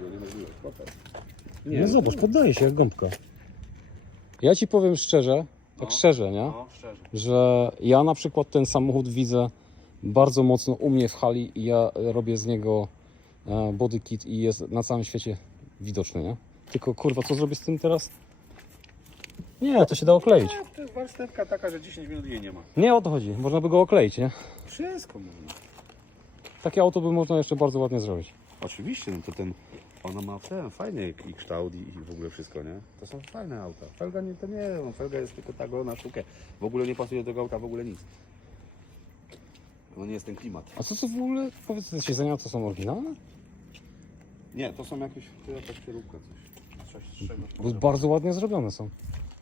nie. Pokaż. Nie, zobacz, poddaje się jak gąbka. Ja ci powiem szczerze, tak No. szczerze, nie? No, szczerze. Że ja na przykład ten samochód widzę bardzo mocno u mnie w hali i ja robię z niego e, body kit i jest na całym świecie widoczny, nie? Tylko kurwa, co zrobię z tym teraz? Nie, to się da okleić. No, to jest warstewka taka, że 10 minut jej nie ma. Nie o to chodzi, można by go okleić, nie? Wszystko można. Takie auto by można jeszcze bardzo ładnie zrobić. Oczywiście, no to ten, ona ma ten fajny i kształt i, i w ogóle wszystko, nie? To są fajne auta. Felga nie, to nie, no, felga jest tylko tak o, na sztukę. W ogóle nie pasuje do tego auta, w ogóle nic. No nie jest ten klimat. A co to w ogóle, powiedz, te siedzenia to są oryginalne? Nie, to są jakieś, to jakaś kierówka coś. Coś z czegoś Bo bardzo ładnie zrobione są.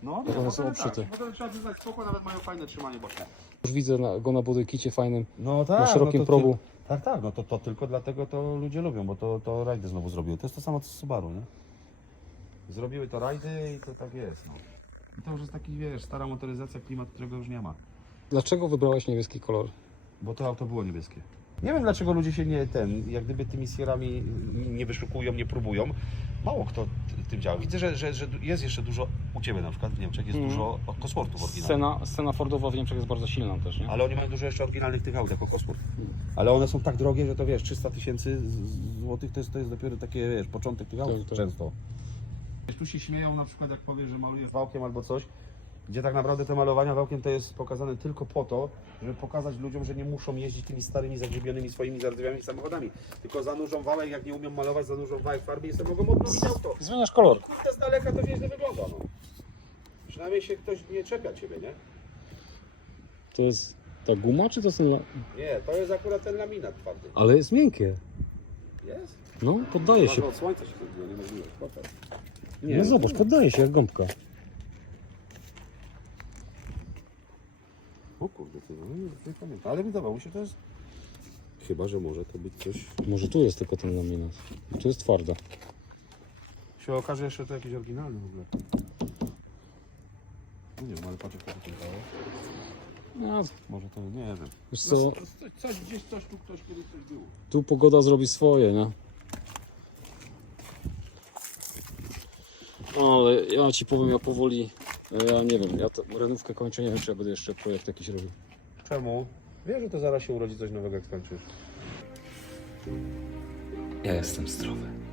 No, one są obszyte. Potem trzeba przyznać spoko, nawet mają fajne trzymanie boczne. Już widzę na, go na bodykicie fajnym, No na szerokim to, progu. Tak, tak, no to, to tylko dlatego to ludzie lubią, bo to, to rajdy znowu zrobiły. To jest to samo co Subaru, nie? Zrobiły to rajdy i to tak jest, no. I to już jest taki, wiesz, stara motoryzacja, klimat, którego już nie ma. Dlaczego wybrałeś niebieski kolor? Bo to auto było niebieskie. Nie wiem dlaczego ludzie się nie ten, jak gdyby tymi sierami nie wyszukują, nie próbują. Mało kto tym działa. Widzę, że, że, że jest jeszcze dużo u Ciebie na przykład w Niemczech jest Mhm. dużo Cosworthów oryginalnych. Scena, scena Fordowa w Niemczech jest bardzo silna też, nie? Ale oni mają dużo jeszcze oryginalnych tych aut jako Cosworth. Ale one są tak drogie, że to wiesz, 300 tysięcy złotych to jest, to jest dopiero takie, wiesz, początek tych aut Tak, tak. często. Tu się śmieją na przykład jak powiesz, że malujesz wałkiem albo coś, gdzie tak naprawdę te malowania wałkiem to jest pokazane tylko po to, żeby pokazać ludziom, że nie muszą jeździć tymi starymi, zagrzybionymi swoimi zardzewiałymi samochodami. Tylko zanurzą wałek, jak nie umieją malować, zanurzą wałek farby i sobie mogą odnowić auto. Zmieniasz kolor. Kurde, z daleka to nieźle wygląda, no. Przynajmniej się ktoś nie czepia Ciebie, nie? To jest ta guma, czy to ten... la- Nie, to jest akurat ten laminat twardy. Ale jest miękkie. Jest? No, poddaje się. Od słońca się zrobiło, nie nazywać. Pokaż. Nie, zobacz, poddaje się jak gąbka. O kurde, no nie, nie pamiętam. Ale mi dawało się to jest... Chyba, że może to być coś... Może tu jest tylko ten laminat. Tu jest twarda. Się okaże jeszcze to jakiś oryginalny w ogóle. No nie wiem, ale patrz jak to tutaj dało. No, Może to, nie wiem. wiesz co, coś, coś, gdzieś coś tu ktoś kiedyś coś było. tu pogoda zrobi swoje, nie? No, ale ja ci powiem, ja powoli, ja nie wiem, ja to renówkę kończę, nie wiem, czy ja będę jeszcze projekt jakiś robił. Czemu? Wiesz, że to zaraz się urodzi coś nowego jak skończysz. Ja jestem zdrowy.